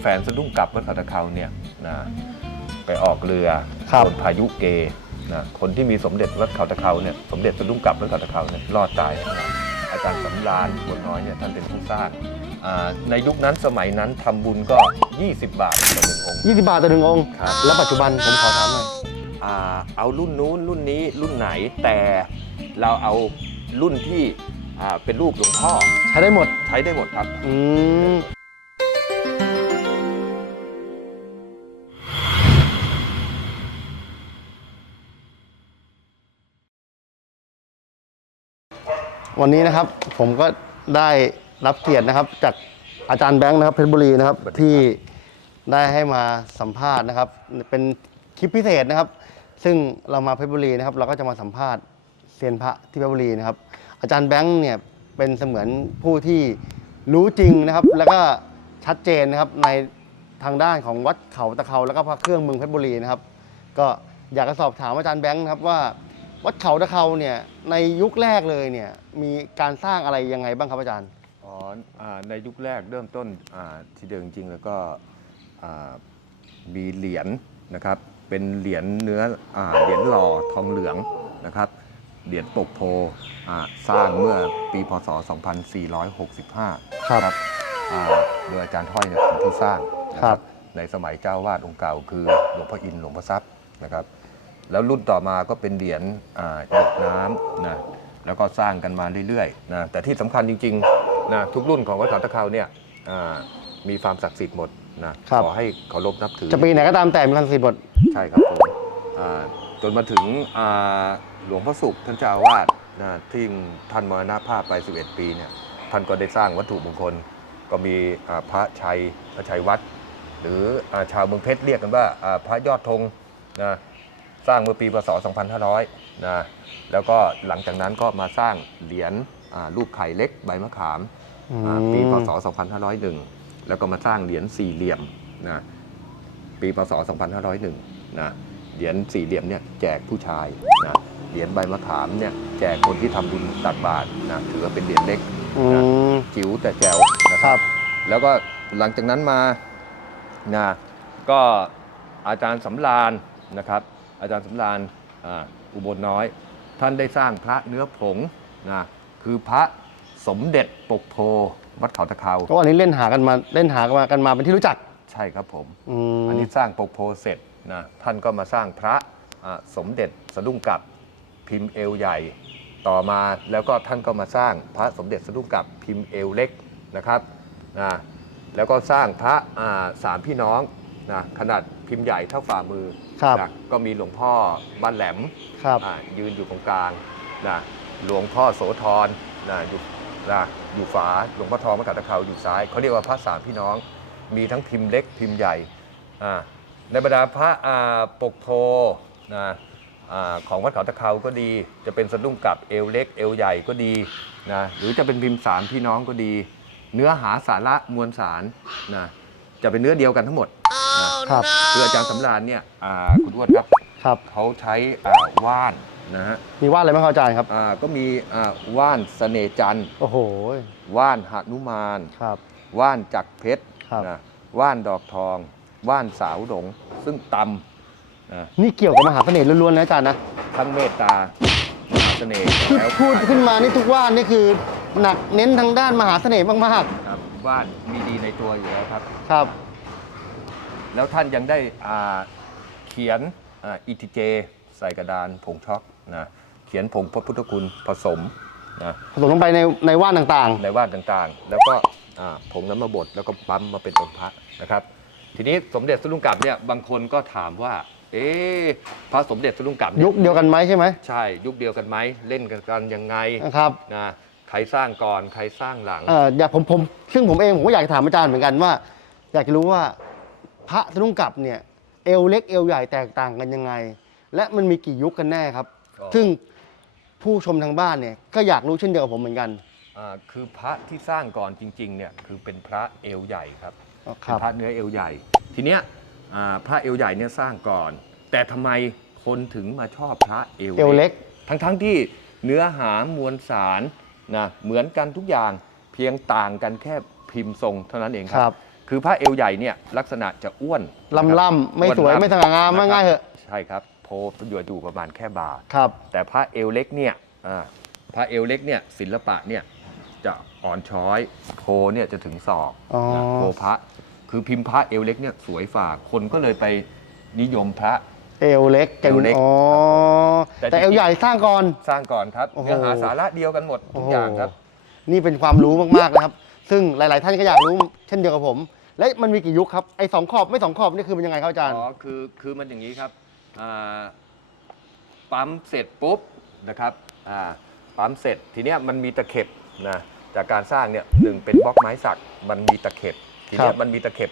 แฟนสะดุ้งกลับวัดเขาตะเขาเนี่ยนะไปออกเรือครับโดนพายุเกนะคนที่มีสมเด็จวัดเขาตะเขาเนี่ยสมเด็จสะดุ้งกลับวัดเขาตะเขาเนี่ยรอดตายนะอาจารย์สำราญบัวน้อยเนี่ยท่านเป็นผู้สร้างอ่าในยุคนั้นสมัยนั้นทำบุญก็ 20 บาทต่อหนึ่งองค์20 บาทต่อหนึ่งองค์ครับแล้วปัจจุบันผมขอถามหน่อยอ่าเอารุ่นนู้นรุ่นนี้รุ่นไหนแต่เราเอารุ่นที่อ่าเป็นรูปหลวงพ่อ ใช้ได้หมดใช้ได้หมดครับ อืม วันนี้นะครับผมก็ได้รับเกียรตินะครับ จากอาจารย์แบงค์นะครับเพชรบุรีนะครับที่ได้ให้มาสัมภาษณ์นะครับ เป็นคลิปพิเศษนะครับ ซึ่งเรามาเพชรบุรีนะครับ เราก็จะมาสัมภาษณ์เซียนพระที่เพชรบุรีนะครับ อาจารย์แบงค์เนี่ยเป็นเสมือนผู้ที่รู้จริงนะครับ แล้วก็ชัดเจนนะครับในทางด้านของวัดเขาตะเขาแล้วก็พระเครื่องเมืองเพชรบุรีนะครับ ก็อยากจะสอบถามอาจารย์แบงค์นะครับว่า วัดเขาตะเขาเนี่ยในยุคแรกเลยเนี่ยมีการสร้างอะไรยังไงบ้างครับอาจารย์ อ๋ออาในยุคแรกเริ่มต้นอ่าที่เดิมจริงๆแล้วก็อ่ามีเหรียญนะครับ เป็นเหรียญเนื้ออาเหรียญหล่อทองเหลืองนะครับ เหรียญปกโพอ่าสร้างเมื่อปีพศ 2465ครับอ่าโดยอาจารย์ท้อยเนี่ยเป็นผู้สร้างนะคครัรับบในสมัยเจ้าวาดองค์เก่าคือหลวงพ่ออินทร์หลวงพ่อทรัพย์นะครับ แล้วรุ่นต่อมาก็เป็นเหรียญอ่าหยดน้ำนะแล้วก็สร้างกันมาเรื่อยๆนะแต่ที่สำคัญจริงๆนะทุกรุ่นของวัดเขาตะเขาเนี่ยอ่ามีความศักดิ์สิทธิ์หมดนะครับขอให้เคารพนับถือ จะปีไหนก็ตามแต่มีการสิทธิ์หมดใช่ครับผมอ่าจนมาถึงอ่าหลวงพ่อสุขท่านเจ้าอาวาสนะที่ท่านมรณภาพไป 11 ปีเนี่ยท่านก็ได้สร้างวัตถุมงคล ก็มีอ่าพระชัยพระชัยวัด หรืออาชาวเมืองเพชรเรียกกันว่าอ่าพระยอดธงนะ สร้างเมื่อปีพศ 2500 นะ แล้วก็หลังจากนั้นก็มาสร้างเหรียญอ่ารูปไข่เล็กใบมะขามอ่าปีพศ 2501 แล้วก็มาสร้างเหรียญสี่เหลี่ยมนะปีพศ 2501 นะเหรียญสี่เหลี่ยมเนี่ยแจกผู้ชายนะเหรียญใบมะขามเนี่ยแจกคนที่ทำบุญตักบาตรนะถือว่าเป็นเหรียญเล็กอืมจิ๋วแต่แจ๋วนะคครัรับบแล้วก็หลังจากนั้นมานะก็อาจารย์สำราญนะครับ อาจารย์สำราญอ่าอุบลน้อย ท่านได้สร้างพระเนื้อผงนะคือพระสมเด็จปกโพวัดเขาตะเขาก็วันนี้เล่นหากันมาเล่นหากันมากันมาเป็นที่รู้จักใช่ครับผมอืมอันนี้สร้างปกโพเสร็จนะท่านก็มาสร้างพระอ่าสมเด็จสะดุ้งกลับ พิมพ์เอวใหญ่ ต่อมาแล้วก็ท่านก็มาสร้างพระสมเด็จสะดุ้งกลับพิมพ์เอวเล็กนะครับนะแล้วก็สร้างพระอ่าสามพี่น้อง นะขนาดพิมพ์ใหญ่เท่าฝ่ามือครับนะก็มีหลวงพ่อบ้านแหลมครับอ่ายืนอยู่ตรงกลางนะหลวงพ่อโสธรนะอยู่นะอยู่ฝาหลวงพ่อทองมะกาตะเขาอยู่ซ้ายเขาเรียกว่าพระสามพี่น้อง มีทั้งพิมพ์เล็กพิมพ์ใหญ่อ่าในบรรดาพระอ่าปกโพนะอ่าของวัดเขาตะเขาก็ดี จะเป็นสะดุ้งกลับเอวเล็กเอวใหญ่ก็ดีนะหรือจะเป็นพิมพ์สามพี่น้องก็ดี เนื้อหาสาระมวลสารนะจะเป็นเนื้อเดียวกันทั้งหมดนะ ครับ คืออาจารย์สำราญเนี่ยอ่าคุณอ้วนครับครับ เขาใช้อ่าว่านนะฮะมีวาดอะไรบ้างครับอาจารย์ครับ อ่าก็มีอ่าว่านเสน่ห์จันทร์โอ้โห ว่านหนุมาน ครับ ว่านจักรเพชรครับ นะว่านดอกทอง ว่านสาวหลงซึ่งตำนะนี่เกี่ยวกับมหาเสน่ห์ล้วนๆนะอาจารย์นะทั้งเมตตามหาเสน่ห์ที่แล้วพูดขึ้นมานี่ทุกว่านนี่คือหนักเน้นทางด้านมหาเสน่ห์มากครับว่านมีดีในตัวอยู่แล้วครับ ๆ ครับ แล้วท่านยังได้อ่าเขียนอ่าอิติเจ ใส่กระดานผงช็อกนะเขียนผงพระพุทธคุณผสมนะผสมลงไปในในว่านต่างในว่านต่างๆ แล้วก็อ่าผงน้ำมาบดแล้วก็ปั๊มมาเป็นองค์พระนะครับ ทีนี้สมเด็จสลุงกลับเนี่ยบางคนก็ถามว่า เอ๊ะพระสมเด็จสลุงกลับๆ เนี่ยุคเดียวกันไหมใช่ไหมใช่ยุคเดียวกันไหมเล่นกันกันยังไงนะครับนะใครสร้างก่อนใครสร้างหลัง เอ่ออยากผมผมซึ่งผมเองผมก็อยากจะถามอาจารย์เหมือนกันว่า อยากจะรู้ว่า พระสนุ่งกลับเนี่ยเอวเล็กเอวใหญ่แตกต่างกันยังไง และมันมีกี่ยุคกันแน่ครับ ก็ ซึ่งผู้ชมทางบ้านเนี่ยก็อยากรู้เช่นเดียวกับผมเหมือนกันอ่าคือพระที่สร้างก่อนจริงๆเนี่ยคือเป็นพระเอวใหญ่ครับอ๋อคเป็รันบ พระเนื้อเอวใหญ่ ทีเนี้ยอ่าพระเอวใหญ่เนี่ยสร้างก่อน แต่ทำไมคนถึงมาชอบพระเอวเอวเล็ก ทั้งๆที่เนื้อหามวลสารนะเหมือนกันทุกอย่างเพียงต่างกันแค่พิมพ์ทรงเท่านั้นเองคครั รับบ คือพระเอวใหญ่เนี่ยลักษณะจะอ้วนลำล่ำไม่สวยอ้นไม่สง่างามนะครับง่ายๆเหอะใช่ครับโพอยู่อยู่ประมาณแค่บ่าครับ แต่พระเอวเล็กเนี่ยอ่าพระเอวเล็กเนี่ยศิลปะเนี่ยจะอ่อนช้อยโพเนี่ยจะถึงศอกอ๋อ นะโพพระ คือพิมพ์พระเอวเล็กเนี่ยสวยฝ่าคนก็เลยไปนิยมพระ เอวเล็กเอวเล็กอ๋อแต่แต่เอวใหญ่สร้างก่อน สร้างก่อนครับโอ้โห เนื้อหาสาระเดียวกันหมดทุกอย่างครับโโหนี่เป็นความรู้มากๆนะครับ ซึ่งหลาย ๆ ท่านก็อยากรู้เช่นเดียวกับผม และมันมีกี่ยุคครับไอ้สองขอบไม่สองขอบนี่คือมันยังไงครับอาจารย์ อ๋อคือคือมันอย่างนี้ครับอ่าปั๊มเสร็จปุ๊บนะครับอ่าปั๊มเสร็จทีเนี้ยมันมีตะเข็บนะจากการสร้างเนี่ยหนึ่งเป็นบล็อกไม้สักมันมีตะเข็บทีเนี้ครัยบ มันมีตะเข็บ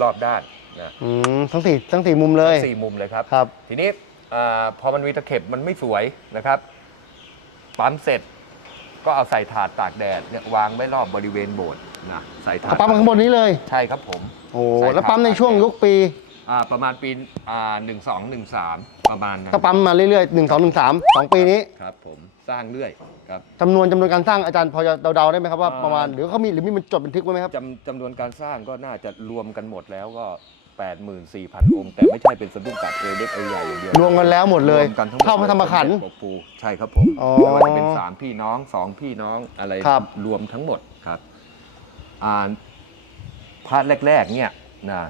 รอบด้านนะอืมทั้งสี่ทั้งสี่มุมเลยสี่มุมเลยครับ ครับ ทีนี้อาพอมันมีตะเข็บมันไม่สวยนะครับปั๊มเสร็จก็เอาใส่ถาดตากแดดเนี่ยวางไว้รอบบริเวณโบสถ์ นะใส่ถาดเอาปั๊มข้างบนนี้เลย ใช่ครับผม โอ้ใส่แล้วปั๊มในถาดช่วงยุคปี อ่าประมาณปีอ่าหนึ่งสองหนึ่งสามประมาณนั้นก็ปั๊มมาเรื่อยๆหนึ่งสองหนึ่งสามสองปีนี้ครับผมสร้างเรื่อยครับ จำนวนจำนวนการสร้างอาจารย์พอจะเดาๆได้ไหมครับว่าอ่าประมาณหรือเขามีหรือมีมันจดบันทึกไว้ไหมครับ จำจำนวนการสร้างก็น่าจะรวมกันหมดแล้วก็ 84,000 องค์ แต่ไม่ใช่เป็นสะดุ้งกัดเอวเล็กเอวใหญ่อย่างเดียวรวมกันแล้วหมดเลยรวมกันทั้งหมดเข้าพระธรรมขันธ์ปกปูใช่ครับผมอ๋อไม่ว่าจะเป็น 3 พี่น้อง 2 พี่น้องอะไรครับ รวมทั้งหมดครับอ่า พระแรกๆเนี่ยนะ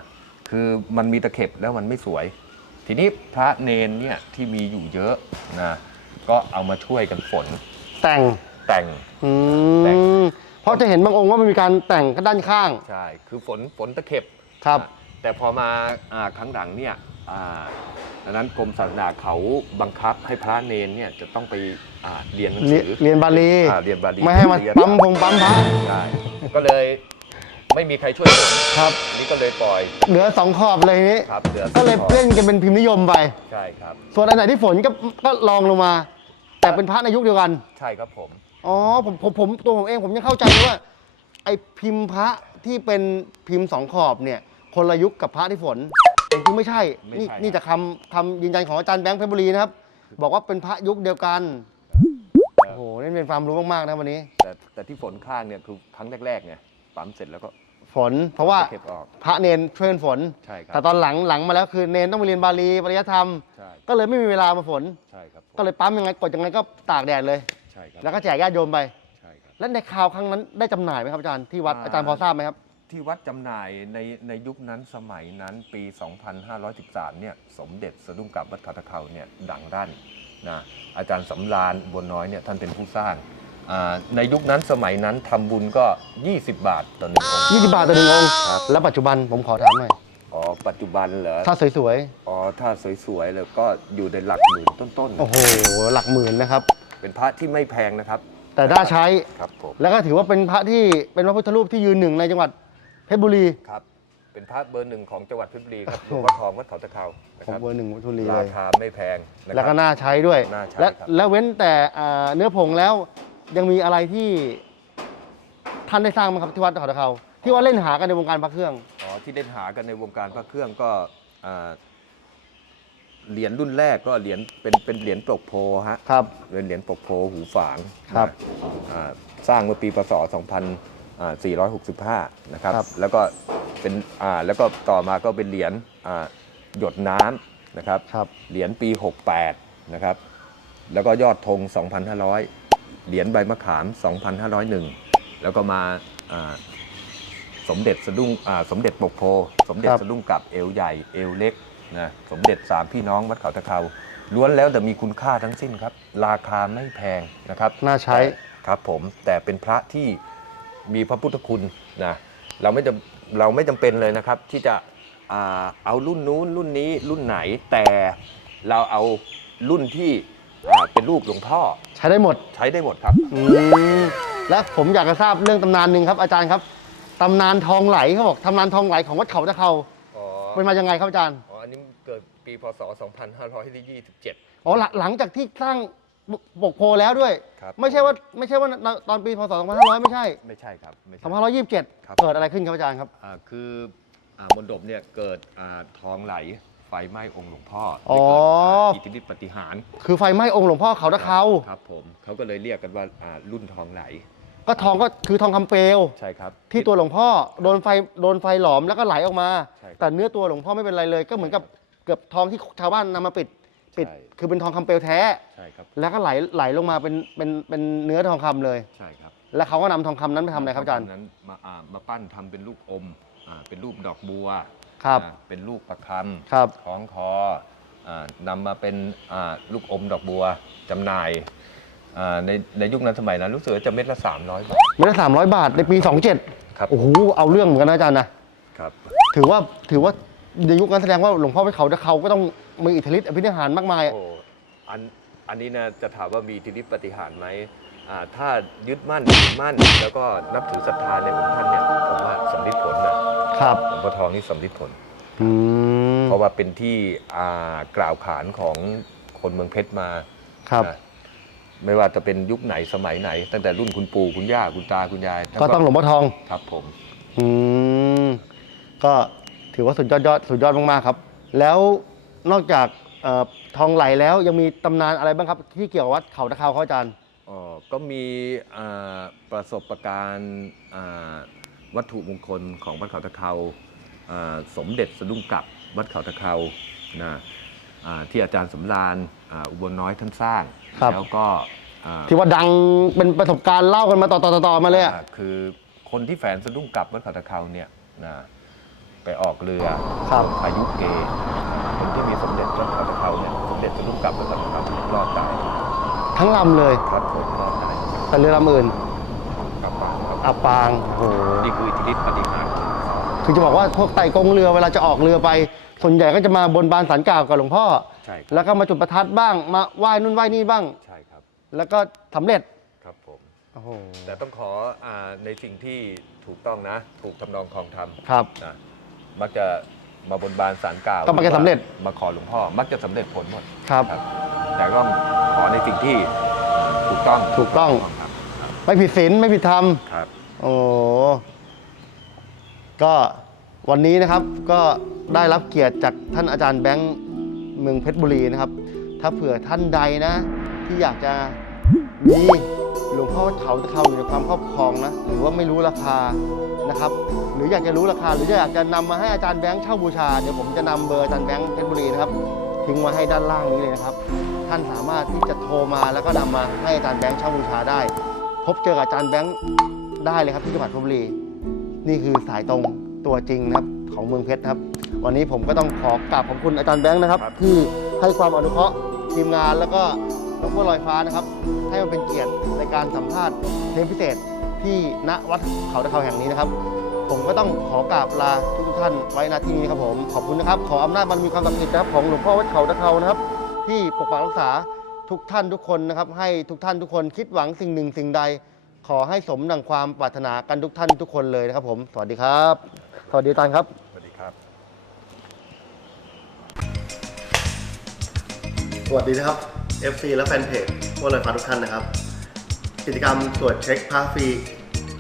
คือมันมีตะเข็บแล้วมันไม่สวย ทีนี้พระเนนเนี่ยที่มีอยู่เยอะนะก็เอามาช่วยกันฝนแต่งแต่งอืแต่งมเพราะจะเห็นบางองค์ว่ามันมีการแต่งด้านข้าง ใช่คือฝนฝนตะเข็บครับอะแต่พอมาอ่าครั้งหลังเนี่ยอ่า ดังนั้นกรมศาสนาเขาบังคับให้พระเนนเนี่ยจะต้องไปอ่าเรียนหนังเรียสือเรียนบาลีอ่าเรียนบาลีไม่ให้มาเรียนปั๊มพงปั๊มพระใช่ก็เลยไม่มีใครช่วยผมครับนี่ก็เลยปล่อยเหลือสองขอบเลยทีนี้ครับหลือก็เลยสิบข้อเล่นกันเป็นพิมพ์นิยมไป ใช่ครับ ส่วนอันไหนที่ฝนก็ก็ลองลงมา แต่เป็นพระในยุคเดียวกัน ใช่ครับผม อ๋อผมผมผมตัวผมเองผมยังเข้าใจเลยว่า ไอ้พิมพ์พระที่เป็นพิมพ์สองขอบเนี่ย คนละยุคกับพระที่ฝน แต่จริงๆไม่ใช่นี่นี่จากคำคำยืนยันของอาจารย์แบงค์เพชรบุรีนะครับ บอกว่าเป็นพระยุคเดียวกันเอ่โอ้อโหนี่เป็นความรู้มากๆนะครับวันนี้ แต่แต่ที่ฝนข้างเนี่ยคือครั้งแรกๆเนี่ยปั๊มเสร็จแล้วก็ฝน เพราะว่าเก็บออก พระเนนช่วยกันฝน ใช่ครัแต่ตอนหลังหลังมาแล้วคือเนนต้องไปเรียนบาลีปริยธรรม ใช่ก็เลยไม่มีเวลามาฝน ใช่ครับผมก็เลยปั๊มยังไงกดยังไงก็ตากแดดเลย ใช่ครับแล้วก็แจกญาติโยมไป ใช่ครับ แล้วในข่าวครั้งนั้นได้จำหน่ายไหมครับอาจารย์ที่วัดอ่า อาจารย์พอทราบไหมครับ ที่วัดจำหน่ายในในยุคนั้นสมัยนั้นปี 2513 เนี่ยสมเด็จสะดุ้งกับวัดเขาตะเขาเนี่ยดังด้านนะอาจารย์สำราญบนน้อยเนี่ยท่านเป็นผู้สร้างอ่าในยุคนั้นสมัยนั้นทำบุญก็ 20 บาทต่อหนึ่งองค์ 20 บาทต่อหนึ่งองค์ครับ แล้วปัจจุบันผมขอถามหน่อยอ๋อปัจจุบันเหรอถ้าสวยอ๋อถ้าสวยๆเลยก็อยู่ในหลักหมื่นต้นๆโอ้โห หลักหมื่นนะครับๆเป็นพระที่ไม่แพงนะครับแต่น่าใช้ ครับผม แล้วก็ถือว่าเป็นพระที่เป็นพระพุทธรูปที่ยืนหนึ่งในจังหวัด เพชรบุรีครับ เป็นพระเบอร์หนึ่งของจังหวัดเพชรบุรีครับหลโอ้วงโหพ่อทองวัดเขาตะเขานะของครับเบอร์หนึ่งเพชรบุรีเลรายคาไม่แพงนะแล้วคก็รับ น่าใช้ด้วย น่าใช้และครับ แล้วเว้นแต่อ่าเนื้อผงแล้วยังมีอะไรที่ท่านได้สร้างมั้งครับที่วัดเขาตะเขาที่ว่าเล่นหากันในวงการพระเครื่อง อ๋อที่เล่นหากันในวงการพระเครื่องก็อ่าเหรียญรุ่นแรกก็เหรียญเป็นเป็นเหรียญปกโพฮะ ครับ เป็นเหรียญปกโพหูฝางครับอ่าสร้างเมื่อปีพศ 2465 นะครับ ครับ แล้วก็เป็นอ่าแล้วก็ต่อมาก็เป็นเหรียญอ่าหยดน้ำนะครับ ครับ เหรียญปี 68 นะครับ แล้วก็ยอดธง2,500 เหรียญใบมะขาม 2,501 แล้วก็มาอ่าสมเด็จสะดุ้งอ่าสมเด็จปกโพ สมเด็จครับสะดุ้งกับเอวใหญ่เอวเล็กนะสมเด็จสามพี่น้องวัดเขาตะเขาล้วนแล้วแต่มีคุณค่าทั้งสิ้นครับ ราคาไม่แพงนะครับน่าใช้ แต่ครับผมแต่เป็นพระที่ มีพระพุทธคุณนะเราไม่จำเราไม่จำเป็นเลยนะครับที่จะอ่าเอารุ่นนู้นรุ่นนี้รุ่นไหนแต่เราเอารุ่นที่อ่าเป็นรูปหลวงพ่อ ใช้ได้หมดใช้ได้หมดครับอืมและผมอยากจะทราบเรื่องตำนานหนึ่งครับอาจารย์ครับตำนานทองไหลเขาบอกตำนานทองไหลของวัดเขาตะเขาอ๋อเป็นมายังไงครับอาจารย์อ๋ออันนี้เกิดปีพศ 2527 อ๋อหลังหลังจากที่สร้าง ปกโพแล้วด้วย ครับ ไม่ใช่ว่าไม่ใช่ว่าตอนปีพศ 2500 ไม่ใช่ ไม่ใช่ครับไม่ใช่2527ครับเกิดอะไรขึ้นครับอาจารย์ครับ อ่าคืออ่ามนดบเนี่ยเกิดอ่าทองไหลไฟไหม้องค์หลวงพ่ออ๋อเกิดอ่าอิทธิฤทธิปฏิหารย์คือไฟไหม้องค์หลวงพ่อเขาตะเขาครับผมเขาก็เลยเรียกกันว่าอ่ารุ่นทองไหลก็ทองก็คือทองคำเปลว ใช่ครับ ที่ตัวหลวงพ่อโดนไฟโดนไฟหลอมแล้วก็ไหลออกมา ใช่ครับ แต่เนื้อตัวหลวงพ่อไม่เป็นไรเลย ก็เหมือนกับเกือบทองที่ชาวบ้านนำมาปิด ปิดใช่ คือเป็นทองคำเปลวแท้ ใช่ครับแล้วก็ไหลไหลลงมาเป็นเป็นเป็นเนื้อทองคำเลย ใช่ครับแล้วเขาก็นำทองคำนั้นไปทำอะไรครับอาจารย์นั้นมาอ่ามาปั้นทำเป็นลูกอมอ่าเป็นรูปดอกบัวครับอ่าเป็นลูกประคครับำคล้องคออ่านำมาเป็นอ่าลูกอมดอกบัวจำหน่ายอ่าในในยุคนั้นสมัยนั้นรู้สึกว่าจะเม็ดละ 300 บาทไม่ได้สามร้อยบาทในปี27ครับ โอ้โห เอาเรื่องเหมือนกันนะอาจารย์นะ ครับ ถือว่าถือว่าในยุคนั้นแสดงว่าหลวงพ่อไปเขาเขาก็ต้อง มีอิทธิฤทธิ์อภินิหารมากมาย โอ้อันอันนี้นะจะถามว่ามีอิทธิฤทธิปฏิหารย์ไหมอ่าถ้ายึดมั่นถือมั่น แล้วก็นับถือศรัทธาในองค์ท่านเนี่ยผมว่าสำลิดผลนะครับหลวงพ่อทองนี่สำลิดผล อืมเพราะว่าเป็นที่อ่ากล่าวขานของคนเมืองเพชรมาครับ นะไม่ว่าจะเป็นยุคไหนสมัยไหน ตั้งแต่รุ่นคุณปู่คุณย่าคุณตาคุณยายก็ต้องหลวงพ่อทอง ครับผม อืมก็ถือว่าสุดยอดยอดสุดยอดมากๆครับ แล้ว นอกจากเอ่อทองไหลแล้วยังมีตำนานอะไรบ้างครับที่เกี่ยวกับวัดเขาตะเขาเขาอาจารย์ อ๋อก็มีอ่าประสบการณ์อ่าวัตถุมงคลของวัดเขาตะเคาอ่าสมเด็จสะดุ้งกลับวัดเขาตะเคานะอ่าที่อาจารย์สำราญอ่าอุบลน้อยท่านสร้าง ครับ แล้วก็อ่าที่ว่าดังเป็นประสบการณ์เล่ากันมาต่อต่อต่อต่อมาเลยอะอ่าคือคนที่แฝนสะดุ้งกลับวัดเขาตะเคาเนี่ยนะไปออกเรือครับ พายุเก คนที่มีสมเด็จวัดเขาตะเคาเนี่ยสมเด็จสะดุ้งกลับวัดเขาตะเคารอดตายทั้งลำเลยครับผมรอดตายแต่เรือลำอื่นกลับมาครับอับปางโอ้โหนี่คืออิทธิฤทธิปฏิหารย์คือจะบอกว่าพวกไต่กงเรือเวลาจะออกเรือไป ส่วนใหญ่ก็จะมาบนบานสันกล่าวกับหลวงพ่อ ใช่ครับแล้วก็มาจุดประทัดบ้าง มาไหว้นู่นไหว้นี่บ้าง ใช่ครับแล้วก็สำเร็จครับผม โอ้โหแต่ต้องขออาในสิ่งที่ถูกต้องนะ ถูกทำนองคลองธรรมครับ นะมักจะ มาบนบานสารกล่าวก็มักจะสำเร็จ มาขอหลวงพ่อมักจะสำเร็จผลหมดครับ ครับ แต่ก็ขอในสิ่งที่ถูกต้องถูกต้อง ครับไม่ผิดศีลไม่ผิดธรรม ครับ โอ้ก็วันนี้นะครับก็ได้รับเกียรติจากท่านอาจารย์แบงค์เมืองเพชรบุรีนะครับ ถ้าเผื่อท่านใดนะ ที่อยากจะมี หลวงพ่อเขาตะเขาอยู่ในความครอบครองนะหรือว่าไม่รู้ราคานะครับ หรืออยากจะรู้ราคา หรืออยากจะนำมาให้อาจารย์แบงค์เช่าบูชาเดี๋ยวผมจะนำเบอร์อาจารย์แบงค์เพชรบุรีนะครับทิ้งไว้ให้ด้านล่างนี้เลยนะครับ ท่านสามารถที่จะโทรมาแล้วก็นำมาให้อาจารย์แบงค์เช่าบูชาได้ พบเจอกับอาจารย์แบงค์ได้เลยครับที่จังหวัดเพชรบุรีนี่คือสายตรงตัวจริงนะครับของเมืองเพชรครับ วันนี้ผมก็ต้องขอกราบขอบคุณอาจารย์แบงค์นะครับ ที่ให้ความอนุเคราะห์ทีมงานแล้วก็ นกบัวลอยฟ้านะครับ ให้มันเป็นเกียรติในการสัมภาษณ์เทปพิเศษที่ณวัดเขาตะเขาแห่งนี้นะครับ ผมก็ต้องขอกราบลาทุกท่านไว้ณที่นี้ครับผมขอบคุณนะครับขออำนาจมันมีความศักดิ์สิทธิ์นะครับของหลวงพ่อวัดเขาตะเขานะครับ ที่ปกปักรักษาทุกท่านทุกคนนะครับ ให้ทุกท่านทุกคนคิดหวังสิ่งหนึ่งสิ่งใด ขอให้สมดังความปรารถนากันทุกท่านทุกคนเลยนะครับ ผม สวัสดีครับ สวัสดีอาจารย์ครับ สวัสดีครับ สวัสดีนะครับ FC และแฟนเพจพว่าลอยฟ้าทุกท่านนะครับ กิจกรรมตรวจเช็คพาฟรี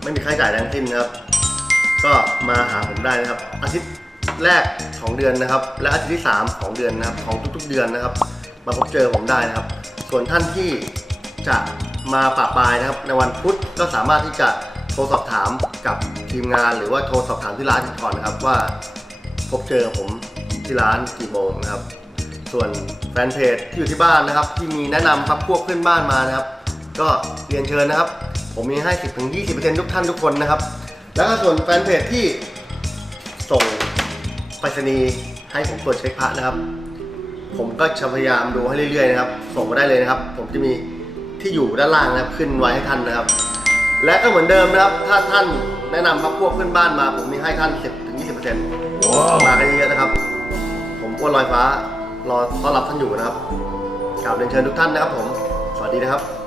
ไม่มีค่าใช้จ่ายทั้งสิ้นนะครับ ก็มาหาผมได้นะครับ อาทิตย์แรกของเดือนนะครับ และอาทิตย์ที่ 3 ของเดือนนะครับ ของทุกๆเดือนนะครับ มาพบเจอผมได้นะครับ ส่วนท่านที่จะมาปะปายนะครับ ในวันพุธก็สามารถที่จะโทรสอบถามกับทีมงานหรือว่าโทรสอบถามที่ร้านก่อนนะครับว่าพบเจอผมที่ร้านกี่โมงนะครับ ส่วนแฟนเพจที่อยู่ที่บ้านนะครับ ที่มีแนะนำพักพวกเพื่อนบ้านมานะครับ ก็เรียนเชิญนะครับ ผมมีให้ 10-20%ทุกท่านทุกคนนะครับ แล้วก็ส่วนแฟนเพจที่ส่งไปรษณีย์ให้ผมตรวจเช็คพระนะครับ ผมก็จะพยายามดูให้เรื่อยๆนะครับ ส่งมาได้เลยนะครับ ผมจะมีที่อยู่ด้านล่างนะครับขึ้นไว้ให้ท่านนะครับ และก็เหมือนเดิมนะครับ ถ้าท่านแนะนำพักพวกเพื่อนบ้านมา ผมมีให้ท่าน 10-20%มากันเยอะๆนะครับ ผมอ้วนลอยฟ้า รอต้อนรับท่านอยู่นะครับกราบเรียนเชิญทุกท่านนะครับผม สวัสดีนะครับ